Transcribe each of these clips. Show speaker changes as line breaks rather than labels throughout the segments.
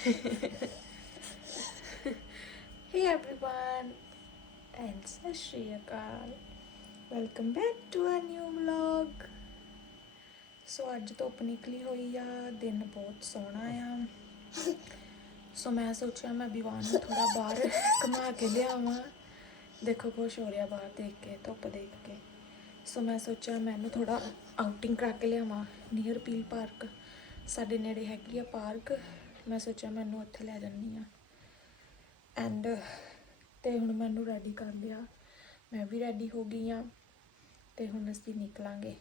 hey, everyone. And ਸਤਿ ਸ਼੍ਰੀ ਅਕਾਲ welcome back to a new vlog so ਅੱਜ ਧੁੱਪ ਨਿਕਲੀ ਹੋਈ ਆ। ਦਿਨ ਬਹੁਤ ਸੋਹਣਾ ਆ। ਸੋ ਮੈਂ ਸੋਚਿਆ ਮੈਂ ਵਿਵਾਨ ਨੂੰ ਥੋੜਾ ਬਾਹਰ ਘੁਮਾ ਕੇ ਲਿਆਵਾਂ। ਦੇਖੋ, ਖੁਸ਼ ਹੋ ਰਿਹਾ ਬਾਹਰ ਦੇਖ ਕੇ, ਧੁੱਪ ਦੇਖ ਕੇ। ਸੋ ਮੈਂ ਸੋਚਿਆ ਮੈਨੂੰ ਥੋੜਾ ਆਊਟਿੰਗ ਕਰਾ ਕੇ ਲਿਆਵਾਂ। ਨੀਅਰ ਪੀਲ ਪਾਰਕ ਸਾਡੇ ਨੇੜੇ ਹੈਗੀ ਆ ਪਾਰਕ। ਮੈਂ ਸੋਚਿਆ ਮੈਨੂੰ ਉੱਥੇ ਲੈ ਜਾਂਦੀ ਆ ਐਂਡ ਤੇ ਹੁਣ ਮੈਨੂੰ ਰੈਡੀ ਕਰ ਲਿਆ ਮੈਂ ਵੀ ਰੈਡੀ ਹੋ ਗਈ ਆ ਤੇ ਹੁਣ ਅਸੀਂ ਨਿਕਲਾਂਗੇ।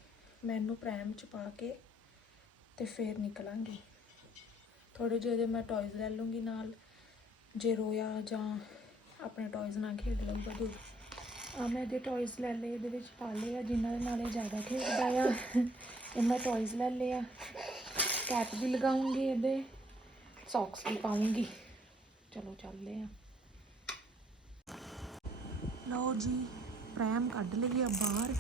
ਮੈਨੂੰ ਪ੍ਰੈਮ ਚ ਪਾ ਕੇ ਤੇ ਫੇਰ ਨਿਕਲਾਂਗੇ। ਥੋੜੇ ਜਿਹੇ ਦੇ ਮੈਂ ਟੌਇਜ਼ ਲੈ ਲੂੰਗੀ ਨਾਲ। ਜੇ ਰੋਇਆ ਜਾਂ ਆਪਣੇ ਟੌਇਜ਼ ਨਾਲ ਖੇਡ ਲਊਗਾ ਦੂਰ ਆ ਮੈਂ ਇਹਦੇ ਟੌਇਜ਼ ਲੈ ਲਏ, ਇਹਦੇ ਵਿੱਚ ਪਾ ਲਏ ਆ, ਜਿਨ੍ਹਾਂ ਦੇ ਨਾਲ ਇਹ ਜ਼ਿਆਦਾ ਖੇਡਦਾ ਆ। ਇਹ ਮੈਂ ਟੌਇਜ਼ ਲੈ ਲਏ ਆ। ਕੈਪ ਵੀ ਲਗਾਉਂਗੀ ਇਹਦੇ। ਸੌਕਸ ਵੀ ਪਾਉਂਗੀ। ਚਲੋ ਚੱਲਦੇ ਆ। ਲਓ ਜੀ ਪ੍ਰੈਮ ਕੱਢ ਲਈਏ ਬਾਹਰ।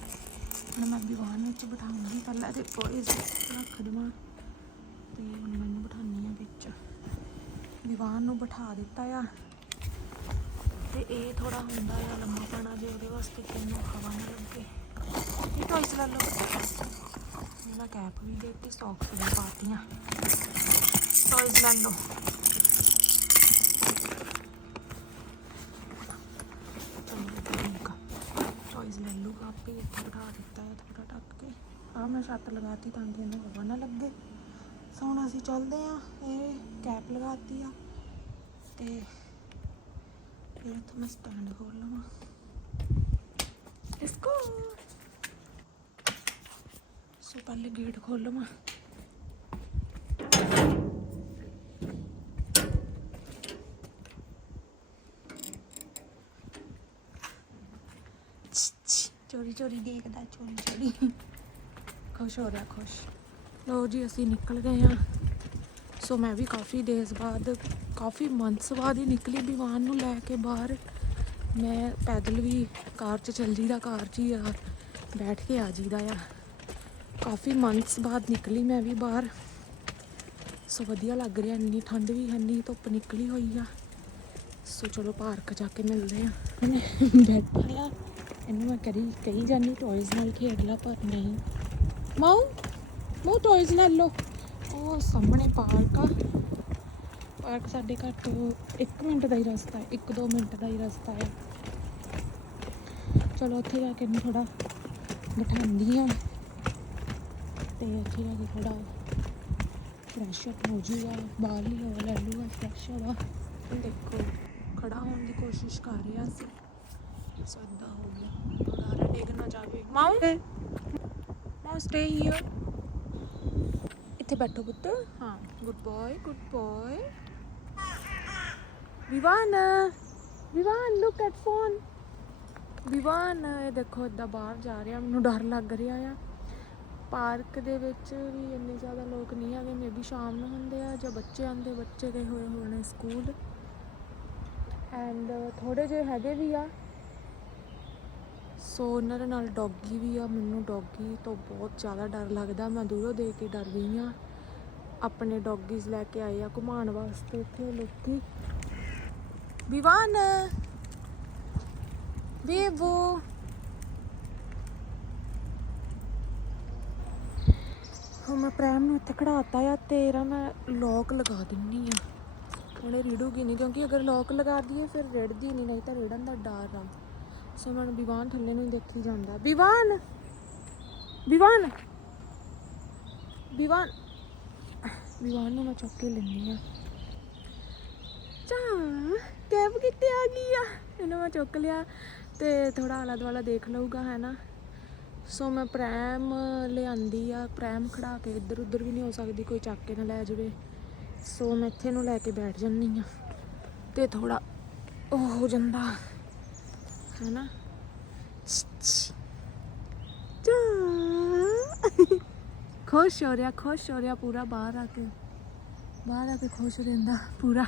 ਹੁਣ ਮੈਂ ਵਿਵਾਨ ਵਿੱਚ ਬਿਠਾਉਂਗੀ। ਪਹਿਲਾਂ ਤੇ ਟੌਇਜ਼ ਰੱਖ ਦੇਵਾਂ। ਤੇ ਹੁਣ ਮੈਨੂੰ ਬਿਠਾਉਣੀ ਆ ਵਿੱਚ। ਵਿਵਾਨ ਨੂੰ ਬਿਠਾ ਦਿੱਤਾ ਆ। ਤੇ ਇਹ ਥੋੜਾ ਹੁੰਦਾ ਆ ਲੰਮਾ ਪੈਣਾ ਜੇ ਉਹਦੇ ਵਾਸਤੇ ਕਿੰਨੂੰ ਹਵਾ ਨਾ ਲੱਗੇ। ਇਹ ਟੌਇਜ਼ ਲੈ ਲਓ। ਇਹਦਾ ਕੈਪ ਵੀ ਦੇ ਸੌਕਸ ਵੀ ਪਾਤੀਆਂ। ਟੌਇਜ਼ ਲੈ ਲਓ। ਟੌਇਜ਼ ਲੈ ਲੂਗਾ ਆਪੇ, ਇੱਥੇ ਬਿਠਾ ਦਿੱਤਾ ਹੈ ਥੋੜਾ ਢੱਕ ਕੇ। ਆ ਮੈਂ ਛੱਤ ਲਗਾਤੀ ਤਾਂ ਕਿ ਇਹਨੂੰ ਹਵਾ ਨਾ ਲੱਗੇ। ਸੋ ਹੁਣ ਅਸੀਂ ਚੱਲਦੇ ਆ ਇਹ ਕੈਪ ਲਗਾਤੀ ਆ। ਤੇ ਫਿਰ ਇੱਥੋਂ ਮੈਂ ਸਟੈਂਡ ਖੋਲ ਲਵਾਂ। ਲੈਟਸ ਗੋ ਸੋ ਪਹਿਲੇ ਗੇਟ ਖੋਲ ਲਵਾਂ। ਚੋਰੀ ਚੋਰੀ, ਦੇਖਦਾ, ਚੋਰੀ ਚੋਰੀ। ਖੁਸ਼ ਹੋ ਰਿਹਾ, ਖੁਸ਼। ਲਓ ਜੀ, ਅਸੀਂ ਨਿਕਲ ਗਏ ਆ ਸੋ ਮੈਂ ਵੀ ਕਾਫੀ ਡੇਜ਼ ਬਾਅਦ, ਕਾਫੀ ਮੰਥਸ ਬਾਅਦ ਹੀ ਨਿਕਲੀ ਦੀਵਾਨ ਨੂੰ ਲੈ ਕੇ ਬਾਹਰ। ਮੈਂ ਪੈਦਲ ਵੀ ਕਾਰ 'ਚ ਚੱਲ ਜੀਦਾ ਕਾਰ 'ਚ ਹੀ ਆ। ਬੈਠ ਕੇ ਆ ਜੀਦਾ ਆ। ਕਾਫੀ ਮੰਥਸ ਬਾਅਦ ਨਿਕਲੀ ਮੈਂ ਵੀ ਬਾਹਰ। ਸੋ ਵਧੀਆ ਲੱਗ ਰਿਹਾ ਇੰਨੀ ਠੰਡ ਵੀ ਹੈ ਨਹੀਂ ਧੁੱਪ ਨਿਕਲੀ ਹੋਈ ਆ। ਸੋ ਚਲੋ ਪਾਰਕ ਜਾ ਕੇ ਮਿਲਦੇ ਆ। ਬੈਠਾ ਆ ਇਹਨੂੰ ਮੈਂ ਕਰੀ ਕਹੀ ਜਾਨੀ ਟੌਇਜ਼ ਨਾਲ ਖੇਡ ਲਾ ਪਰ ਨਹੀਂ। ਮਾਉ ਮਾਉ ਟੌਇਜ਼ ਲੈ ਲਓ। ਉਹ ਸਾਹਮਣੇ ਪਾਰਕ ਆ। ਪਾਰਕ ਸਾਡੇ ਘਰ ਤੋਂ 1 ਮਿੰਟ ਦਾ ਹੀ ਰਸਤਾ ਹੈ 1-2 ਮਿੰਟ ਦਾ ਹੀ ਰਸਤਾ ਹੈ। ਚਲੋ ਉੱਥੇ ਜਾ ਕੇ ਇਹਨੂੰ ਥੋੜਾ ਬਿਠਾਉਂਦੀ ਆ ਤੇ ਉੱਥੇ ਜਾ ਕੇ ਥੋੜਾ ਫਰੈਸ਼ ਅਪ ਹੋ ਜੂਗਾ ਬਾਹਰਲੀ ਹਵਾ ਲੈ ਲੂਗਾ ਫਰੈਸ਼ ਹਵਾ। ਦੇਖੋ ਖੜਾ ਹੋਣ ਦੀ ਕੋਸ਼ਿਸ਼ ਕਰ ਰਿਹਾ ਸੀ। ਸੋ ਏਦਾਂ ਹੋ ਗਿਆ। ਦੁਬਾਰਾ ਡਿੱਗ ਨਾ ਜਾਵੇ। ਮਾਉ ਮਾਉ ਸਟੇ ਹੀਅਰ ਇੱਥੇ ਬੈਠੋ ਪੁੱਤ। ਹਾਂ good boy good boy Vivaan Vivaan look at phone Vivaan ਇਹ ਦੇਖੋ ਏਦਾਂ ਬਾਹਰ ਜਾ ਰਿਹਾ। ਮੈਨੂੰ ਡਰ ਲੱਗ ਰਿਹਾ ਆ। ਪਾਰਕ ਦੇ ਵਿੱਚ ਵੀ ਇੰਨੇ ਜ਼ਿਆਦਾ ਲੋਕ ਨਹੀਂ ਹੈਗੇ ਮੇਬੀ ਸ਼ਾਮ ਨੂੰ ਹੁੰਦੇ ਆ ਜਾਂ ਬੱਚੇ ਆਉਂਦੇ, ਬੱਚੇ ਗਏ ਹੋਏ ਹੋਣੇ ਸਕੂਲ। ਐਂਡ ਥੋੜੇ ਜਿਹੇ ਹੈਗੇ ਵੀ ਆ। ਸੋ ਉਹਨਾਂ ਦੇ ਨਾਲ ਡੌਗੀ ਵੀ ਆ, ਮੈਨੂੰ ਡੌਗੀ ਤੋਂ ਬਹੁਤ ਜ਼ਿਆਦਾ ਡਰ ਲੱਗਦਾ, ਮੈਂ ਦੂਰੋਂ ਦੇਖ ਕੇ ਡਰ ਗਈ ਆ। ਆਪਣੇ ਡੌਗੀਜ਼ ਲੈ ਕੇ ਆਏ ਆ ਘੁਮਾਉਣ ਵਾਸਤੇ ਇੱਥੇ ਲੋਕੀ। ਵਿਵਾਨ। ਬੇਬੋ। ਹੁਣ ਮੈਂ ਪ੍ਰੈਮ ਨੂੰ ਇੱਥੇ ਖੜਾਤਾ ਆ, ਤੇਰਾ ਮੈਂ ਲੋਕ ਲਗਾ ਦਿੰਨੀ ਆ। ਉਹਨੇ ਰਿੜੂਗੀ ਨਹੀਂ ਕਿਉਂਕਿ ਅਗਰ ਲੋਕ ਲਗਾ ਦਈਏ, ਫਿਰ ਰਿੜਦੀ ਨਹੀਂ ਨਹੀਂ ਤਾਂ ਰਿੜਨ ਦਾ ਡਰ ਆ। ਸੋ ਮੈਨੂੰ ਵਿਵਾਨ ਥੱਲੇ ਨੂੰ ਦੇਖੀ ਜਾਂਦਾ। ਵਿਵਾਨ! ਵਿਵਾਨ! ਵਿਵਾਨ! ਵਿਵਾਨ ਨੂੰ ਮੈਂ ਚੁੱਕ ਕੇ ਲੈਂਦੀ ਆ। ਚਾ ਕੈਬ ਕਿੱਥੇ ਆ ਗਈ ਆ? ਇਹਨੂੰ ਮੈਂ ਚੁੱਕ ਲਿਆ ਤੇ ਥੋੜਾ ਆਲਾ ਦੁਆਲਾ ਦੇਖ ਲਊਗਾ, ਹੈ ਨਾ? ਸੋ ਮੈਂ ਪ੍ਰੈਮ ਲਿਆਂਦੀ ਆ ਪ੍ਰੈਮ ਖੜਾ ਕੇ ਇੱਧਰ ਉੱਧਰ ਵੀ ਨਹੀਂ ਹੋ ਸਕਦੀ ਕੋਈ ਚੱਕ ਕੇ ਨਾ ਲੈ ਜਾਵੇ ਸੋ ਮੈਂ ਇੱਥੇ ਨੂੰ ਲੈ ਕੇ ਬੈਠ ਜੰਨੀ ਆ ਤੇ ਥੋੜਾ ਉਹ ਹੋ ਜਾਂਦਾ ਹੈ ਨਾ ਚਾ ਖੁਸ਼ ਹੋ ਰਿਹਾ ਖੁਸ਼ ਹੋ ਰਿਹਾ ਪੂਰਾ ਬਾਹਰ ਆ ਕੇ ਬਾਹਰ ਆ ਕੇ ਖੁਸ਼ ਰਹਿੰਦਾ ਪੂਰਾ?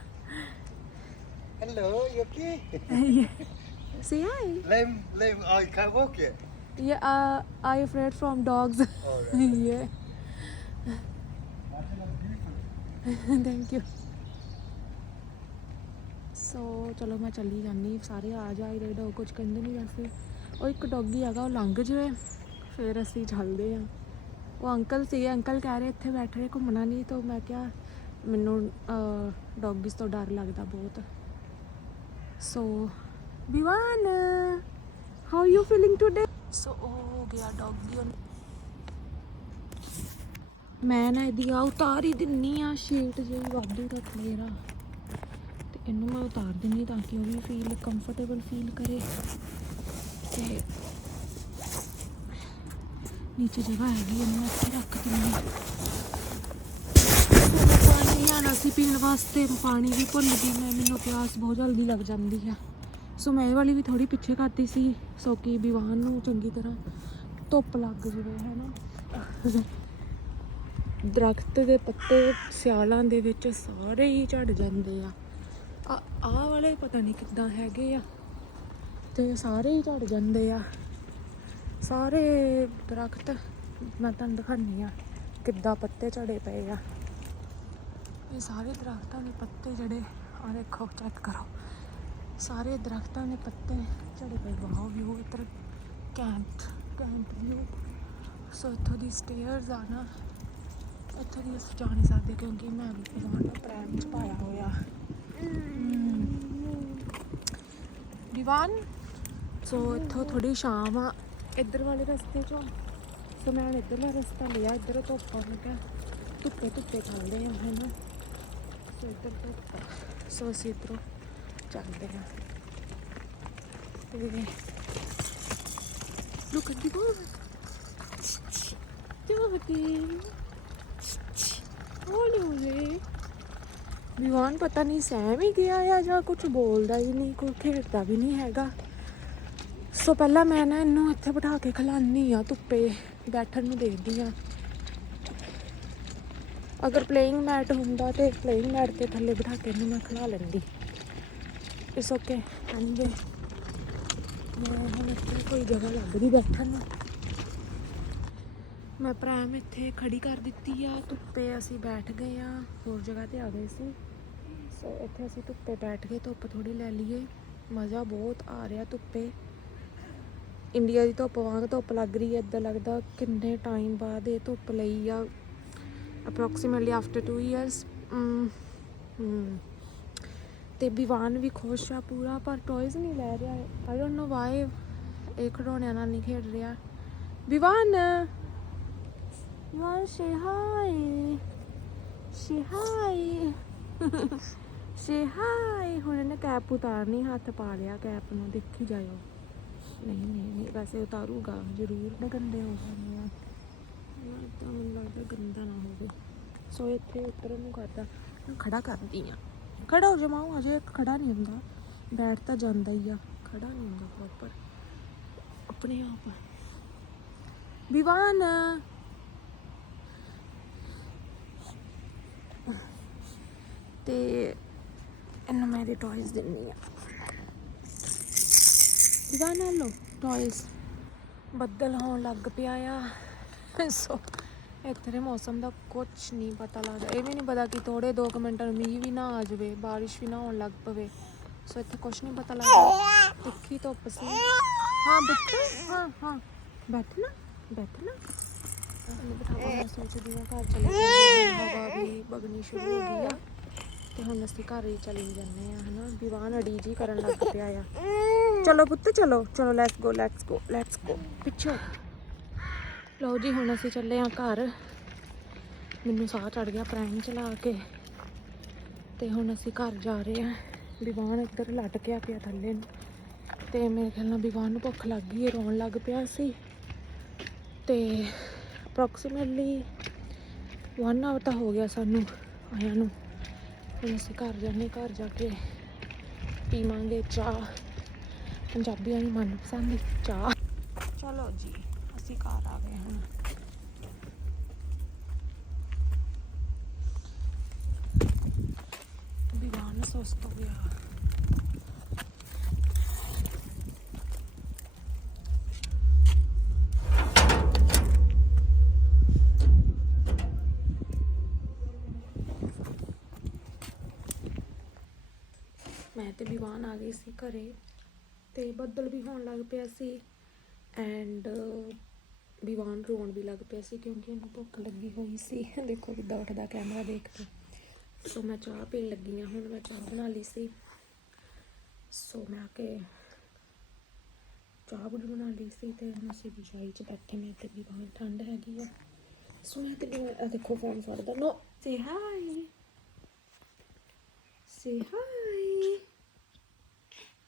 Say hi.
Lame, lame. Oh, you can't walk yet.
Yeah, uh, you afraid from dogs?
Right.
yeah.
I.
Thank you. ਸੋ ਚਲੋ ਮੈਂ ਚੱਲੀ ਜਾਂਦੀ ਸਾਰੇ ਆ ਜਾ ਰਹੇ ਡੋਗ ਕੁਝ ਕਹਿੰਦੇ ਨਹੀਂ ਵੈਸੇ ਉਹ ਇੱਕ ਡੌਗੀ ਹੈਗਾ ਉਹ ਲੰਘ ਜਵੇ ਫਿਰ ਅਸੀਂ ਚੱਲਦੇ ਹਾਂ ਉਹ ਅੰਕਲ ਸੀ ਅੰਕਲ ਕਹਿ ਰਹੇ ਇੱਥੇ ਬੈਠ ਰਹੇ ਘੁੰਮਣਾ ਨਹੀਂ ਤਾਂ ਮੈਂ ਕਿਹਾ ਮੈਨੂੰ ਡੌਗਿਸ ਤੋਂ ਡਰ ਲੱਗਦਾ ਬਹੁਤ so Vivaan how you feeling today so ਉਹ ਹੋ ਗਿਆ ਡੌਗੀ ਮੈਂ ਨਾ ਇਹਦੀ ਆ ਉਤਾਰ ਹੀ ਦਿੰਨੀ ਆ ਸ਼ੀਟ ਜਿਹੀ ਵਾਧੂ ਦਾ ਖਲੇਰਾ ਤੇ ਇਹਨੂੰ ਮੈਂ ਉਤਾਰ ਦਿੰਨੀ ਤਾਂ ਕਿ ਉਹ ਵੀ ਫੀਲ ਕੰਫਰਟੇਬਲ ਫੀਲ ਕਰੇ। ਤੇ ਨੀਚੇ ਜਗ੍ਹਾ ਹੈਗੀ, ਇਹਨੂੰ ਇੱਥੇ ਰੱਖ ਦਿੰਨੀ ਮੈਂ ਪਾਣੀ ਲਿਆਉਣਾ ਸੀ ਪੀਣ ਵਾਸਤੇ, ਪਾਣੀ ਵੀ ਭੁੱਲ ਗਈ ਮੈਂ, ਮੈਨੂੰ ਪਿਆਸ ਬਹੁਤ ਜਲਦੀ ਲੱਗ ਜਾਂਦੀ ਆ। ਸੋ ਮੈਂ ਇਹ ਵਾਲੀ ਵੀ ਥੋੜੀ ਪਿੱਛੇ ਕਰਤੀ ਸੀ, ਸੋ ਕਿ ਵਿਵਾਨ ਨੂੰ ਚੰਗੀ ਤਰ੍ਹਾਂ ਧੁੱਪ ਲੱਗ ਜਵੇ ਹੈ ਨਾ ਦਰਖਤ ਦੇ ਪੱਤੇ ਸਿਆਲਾਂ ਦੇ ਵਿੱਚ ਸਾਰੇ ਹੀ ਝੜ ਜਾਂਦੇ ਆ। ਆ, ਆਹ ਵਾਲੇ ਪਤਾ ਨਹੀਂ ਕਿੱਦਾਂ ਹੈਗੇ ਆ। ਤੇ ਸਾਰੇ ਹੀ ਝੜ ਜਾਂਦੇ ਆ। ਸਾਰੇ ਦਰਖਤ, ਮੈਂ ਤੁਹਾਨੂੰ ਦਿਖਾਉਂਦੀ ਆ ਕਿੱਦਾਂ ਪੱਤੇ ਝੜੇ ਪਏ ਆ। ਇਹ ਸਾਰੇ ਦਰਖਤਾਂ ਦੇ ਪੱਤੇ ਜਿਹੜੇ ਆ ਦੇਖੋ ਚੈੱਕ ਕਰੋ। ਸਾਰੇ ਦਰਖਤਾਂ ਦੇ ਪੱਤੇ ਝੜੇ ਪਏ। ਵਾਓ ਵਿਊ ਇੱਧਰ ਕੈਂਪ ਕੈਂਪ ਵਿਊ ਸੋ ਇੱਥੋਂ ਦੀ ਸਟੇਅਰਸ ਆ ਨਾ, ਇੱਥੋਂ ਦੀ ਅਸੀਂ ਜਾ ਨਹੀਂ ਸਕਦੇ ਕਿਉਂਕਿ ਮੈਂ ਵਿਵਾਨ ਨੂੰ ਪ੍ਰੈਮ ਚ ਪਾਇਆ ਹੋਇਆ। ਹਮ। ਸੋ ਇੱਥੋਂ ਥੋੜੀ ਸ਼ਾਮ ਆ, ਇੱਧਰ ਵਾਲੇ ਰਸਤੇ ਚੋਂ। ਸੋ ਮੈਂ ਇੱਧਰਲਾ ਰਸਤਾ ਲਿਆ, ਇੱਧਰ ਧੁੱਪ ਆ ਮੈਂ ਧੁੱਪੇ ਧੁੱਪੇ ਚੱਲਦੇ ਆ, ਹੈ ਸੋ ਇੱਧਰ ਧੁੱਪ ਸੋ ਅਸੀਂ ਇੱਧਰੋਂ ਚੱਲਦੇ ਆ ਤੇ look at the dog doggy ਓਲੇ ਵਿਵਾਨ ਪਤਾ ਨਹੀਂ ਸਹਿਮ ਹੀ ਗਿਆ ਆ ਜਾਂ ਕੁਝ ਬੋਲਦਾ ਹੀ ਨਹੀਂ, ਕੋਈ ਖੇਡਦਾ ਵੀ ਨਹੀਂ ਹੈਗਾ। ਸੋ ਪਹਿਲਾਂ ਮੈਂ ਨਾ ਇਹਨੂੰ ਇੱਥੇ ਬਿਠਾ ਕੇ ਖਿਲਾਉਂਦੀ ਆ ਧੁੱਪੇ ਬੈਠਣ ਨੂੰ ਦੇਖਦੀ ਆ ਅਗਰ ਪਲੇਇੰਗ ਮੈਟ ਹੁੰਦਾ ਤੇ ਪਲੇਇੰਗ ਮੈਟ ਤੇ ਥੱਲੇ ਬਿਠਾ ਕੇ ਇਹਨੂੰ ਮੈਂ ਖਿਲਾ ਲੈਂਦੀ। ਇਟਸ ਓਕੇ ਹਾਂਜੀ। ਮੈਂ ਹੁਣ ਇੱਥੇ ਕੋਈ ਜਗ੍ਹਾ ਲੱਭਦੀ ਬੈਠਣ ਨੂੰ। ਮੈਂ ਪ੍ਰਾਈਮ ਇੱਥੇ ਖੜੀ ਕਰ ਦਿੱਤੀ ਆ। ਧੁੱਪੇ ਅਸੀਂ ਬੈਠ ਗਏ ਆ। ਹੋਰ ਜਗ੍ਹਾ ਤੇ ਆ ਗਏ ਸੀ। ਸੋ ਇੱਥੇ ਅਸੀਂ ਧੁੱਪੇ ਬੈਠ ਕੇ ਧੁੱਪ ਥੋੜੀ ਲੈ ਲਈਏ। ਮਜ਼ਾ ਬਹੁਤ ਆ ਰਿਹਾ ਧੁੱਪੇ। ਇੰਡੀਆ ਦੀ ਧੁੱਪ, ਵਾਂਗ ਧੁੱਪ ਲੱਗ ਰਹੀ ਹੈ। ਇਦਾਂ ਲੱਗਦਾ ਕਿੰਨੇ ਟਾਈਮ ਬਾਅਦ ਇਹ ਧੁੱਪ ਲਈ ਆ। ਅਪਰੋਕਸੀਮੇਟਲੀ ਆਫਟਰ 2 ਇਅਰਸ ਤੇ ਵਿਵਾਨ ਵੀ ਖੁਸ਼ ਆ ਪੂਰਾ ਪਰ ਟੌਇਜ਼ ਨਹੀਂ ਲੈ ਰਿਹਾ। ਆਈ ਡੋਨਟ ਨੋ ਵਾਈ ਇਹ ਖਿਡੌਣਿਆਂ ਨਾਲ ਨਹੀਂ ਖੇਡ ਰਿਹਾ। Vivaan Vivaan say hi say hi say hi ਹੁਣ ਇਹਨੇ ਕੈਪ ਉਤਾਰਨੀ ਹੱਥ ਪਾ ਲਿਆ ਕੈਪ ਨੂੰ ਦੇਖੀ ਜਾਇਓ। ਨਹੀਂ ਨਹੀਂ ਨਹੀਂ ਵੈਸੇ ਉਤਾਰੂਗਾ ਜ਼ਰੂਰ। ਨਾ ਗੰਦੇ ਹੋ ਜਾਣੇ ਆ ਮੈਨੂੰ ਲੱਗਦਾ ਗੰਦਾ ਨਾ ਹੋਵੇ। ਸੋ ਇੱਥੇ ਉਤਰਨ ਨੂੰ ਕਰਦਾ ਖੜਾ ਕਰਦੀ ਆ ਖੜਾ ਹੋ ਜਾਵਾਂ ਅਜੇ ਖੜਾ ਨਹੀਂ ਹੁੰਦਾ। ਬੈਠ ਤਾਂ ਜਾਂਦਾ ਹੀ ਆ, ਖੜਾ ਨਹੀਂ ਹੁੰਦਾ ਪ੍ਰੋਪਰ ਆਪਣੇ ਆਪ। ਵਿਵਾਨ। ਤੇ ਇਹਨੂੰ ਮੈਂ ਇਹਦੇ ਟੌਇਜ਼ ਦਿੰਨੀ ਆ। ਵਿਵਾਨ ਲੋ ਟੌਇਜ਼ ਬੱਦਲ ਹੋਣ ਲੱਗ ਪਿਆ ਆ। ਸੋ ਇੱਥੇ ਦੇ ਮੌਸਮ ਦਾ ਕੁਝ ਨਹੀਂ ਪਤਾ ਲੱਗਦਾ। ਇਹ ਵੀ ਨਹੀਂ ਪਤਾ ਕਿ ਥੋੜੇ 2 ਮਿੰਟਾਂ ਨੂੰ ਮੀਂਹ ਵੀ ਨਾ ਆ ਜਾਵੇ, ਬਾਰਿਸ਼ ਵੀ ਨਾ ਹੋਣ ਲੱਗ ਪਵੇ। ਸੋ ਇੱਥੇ ਕੁਝ ਨਹੀਂ ਪਤਾ ਲੱਗਦਾ। ਤਿੱਖੀ ਧੁੱਪ ਸੀ। ਹਾਂ ਬੱਚੇ ਹਾਂ ਹਾਂ। ਬੈਠਣਾ ਬੈਠਣਾ ਇਹਨੂੰ ਬਿਠਾਵਾ ਸੋਚਦੀ ਹਾਂ, ਘਰ ਚਲੇ ਜਾਂਦੇ ਹਾਂ। ਹਵਾ ਵੀ ਵਗਣੀ ਸ਼ੁਰੂ ਹੋ ਗਈ ਆ। ਤੇ ਹੁਣ ਅਸੀਂ ਘਰ ਹੀ ਚਲੇ ਜਾਂਦੇ ਆ ਹਨਾ। ਵਿਵਾਨ ਅੜੀ ਜੀ ਕਰਨ ਲੱਗ ਪਿਆ ਆ। ਚਲੋ ਪੁੱਤ, ਚਲੋ। ਚਲੋ let's go let's go let's go ਪਿੱਛੇ। ਲਓ ਜੀ, ਹੁਣ ਅਸੀਂ ਚੱਲੇ ਆ ਘਰ। ਮੈਨੂੰ ਸਾਹ ਚੜ ਗਿਆ ਪ੍ਰਾਈਮ ਚਲਾ ਕੇ। ਤੇ ਹੁਣ ਅਸੀਂ ਘਰ ਜਾ ਰਹੇ ਆ ਵਿਵਾਨ ਇੱਧਰ ਲਟਕਿਆ ਪਿਆ ਥੱਲੇ ਨੂੰ। ਤੇ ਮੇਰੇ ਖਿਆਲ ਨਾਲ ਵਿਵਾਨ ਨੂੰ ਭੁੱਖ ਲੱਗ ਗਈ ਹੈ, ਰੋਣ ਲੱਗ ਪਿਆ ਸੀ। ਤੇ ਅਪਰੋਕਸੀਮੇਟਲੀ 1 ਆਵਰ ਤਾਂ ਹੋ ਗਿਆ ਸਾਨੂੰ ਆਇਆਂ ਨੂੰ। ਹੁਣ ਅਸੀਂ ਘਰ ਜਾਂਦੇ ਘਰ ਜਾ ਕੇ ਪੀਵਾਂਗੇ ਚਾਹ। ਪੰਜਾਬੀਆਂ ਦੀ ਮਨਪਸੰਦ ਚਾਹ। ਚਲੋ ਜੀ। ਅਸੀਂ ਘਰ ਆ ਗਏ ਹੁਣ। ਵਿਵਾਨ ਸੁਸਤ ਹੋ ਗਿਆ। ਮੈਂ ਤੇ ਵਿਵਾਨ ਆ ਗਈ ਸੀ ਘਰੇ, ਤੇ ਬੱਦਲ ਵੀ ਹੋਣ ਲੱਗ ਪਿਆ ਸੀ। ਐਂਡ ਵਿਵਾਨ ਰੋਣ ਵੀ ਲੱਗ ਪਿਆ ਸੀ ਕਿਉਂਕਿ ਉਹਨੂੰ ਭੁੱਖ ਲੱਗੀ ਹੋਈ ਸੀ। ਦੇਖੋ ਕਿੱਦਾਂ ਉੱਠਦਾ ਕੈਮਰਾ ਦੇਖ ਕੇ। ਸੋ ਮੈਂ ਚਾਹ ਪੀਣ ਲੱਗੀ ਹਾਂ, ਹੁਣ ਮੈਂ ਚਾਹ ਬਣਾ ਲਈ ਸੀ। ਸੋ ਮੈਂ ਆ ਕੇ ਚਾਹ ਵੀ ਬਣਾ ਲਈ ਸੀ ਤੇ ਹੁਣ ਅਸੀਂ ਰਜਾਈ 'ਚ ਬੈਠੇ ਨੇ ਤੇ ਵੀ ਠੰਡ ਹੈਗੀ ਆ। ਸੋ ਮੈਂ ਤੇ ਦੇਖੋ ਫੋਨ ਫੜਦਾ। No say hi say hi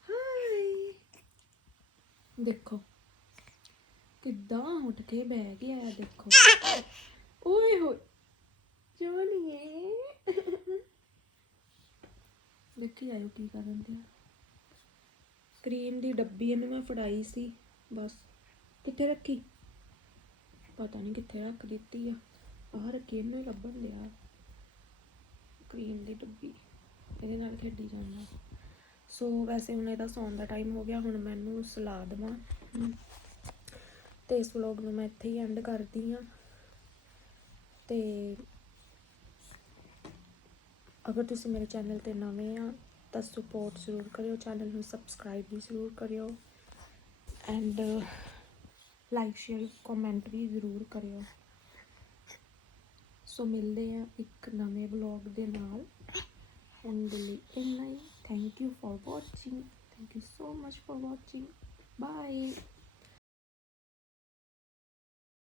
hi ਦੇਖੋ। ਕਿੱਦਾਂ ਉੱਠ ਕੇ ਬਹਿ ਗਿਆ ਆ ਦੇਖੋ। ਓਏ ਹੋਏ ਜੋਨੀਏ ਦੇਖੀ ਆਇਓ ਕੀ ਕਰਨ ਦਿਆ। ਕਰੀਮ ਦੀ ਡੱਬੀ ਇਹਨੂੰ ਮੈਂ ਫੜਾਈ ਸੀ, ਬਸ। ਕਿੱਥੇ ਰੱਖੀ? ਪਤਾ ਨਹੀਂ ਕਿੱਥੇ ਰੱਖ ਦਿੱਤੀ ਆ। ਆਹ ਰੱਖੀ ਇਹਨੂੰ ਹੀ ਲੱਭਣ ਲਿਆ ਕਰੀਮ ਦੀ ਡੱਬੀ, ਇਹਦੇ ਨਾਲ ਖੇਡੀ ਜਾਂਦਾ। ਸੋ ਵੈਸੇ ਹੁਣ ਇਹਦਾ ਸੌਣ ਦਾ ਟਾਈਮ ਹੋ ਗਿਆ, ਹੁਣ ਮੈਨੂੰ ਸਲਾ ਦੇਵਾਂ। ਤੇ ਇਸ ਵਲੌਗ ਨੂੰ ਮੈਂ ਇੱਥੇ ਹੀ ਐਂਡ ਕਰਦੀ ਹਾਂ। ਤੇ ਅਗਰ ਤੁਸੀਂ ਮੇਰੇ ਚੈਨਲ ਤੇ ਨਵੇਂ ਆ, ਤਾਂ ਸਪੋਰਟ ਜ਼ਰੂਰ ਕਰਿਓ। ਚੈਨਲ ਨੂੰ ਸਬਸਕ੍ਰਾਈਬ ਵੀ ਜ਼ਰੂਰ ਕਰਿਓ। ਐਂਡ ਲਾਈਕ ਸ਼ੇਅਰ ਕਮੈਂਟ ਵੀ ਜ਼ਰੂਰ ਕਰਿਓ। ਸੋ ਮਿਲਦੇ ਆ ਇੱਕ ਨਵੇਂ ਵਲੌਗ ਦੇ ਨਾਲ। ਹੁਣ ਦੇ ਲਈ ਇੰਨਾ ਹੀ। Thank you for watching thank you so much for watching bye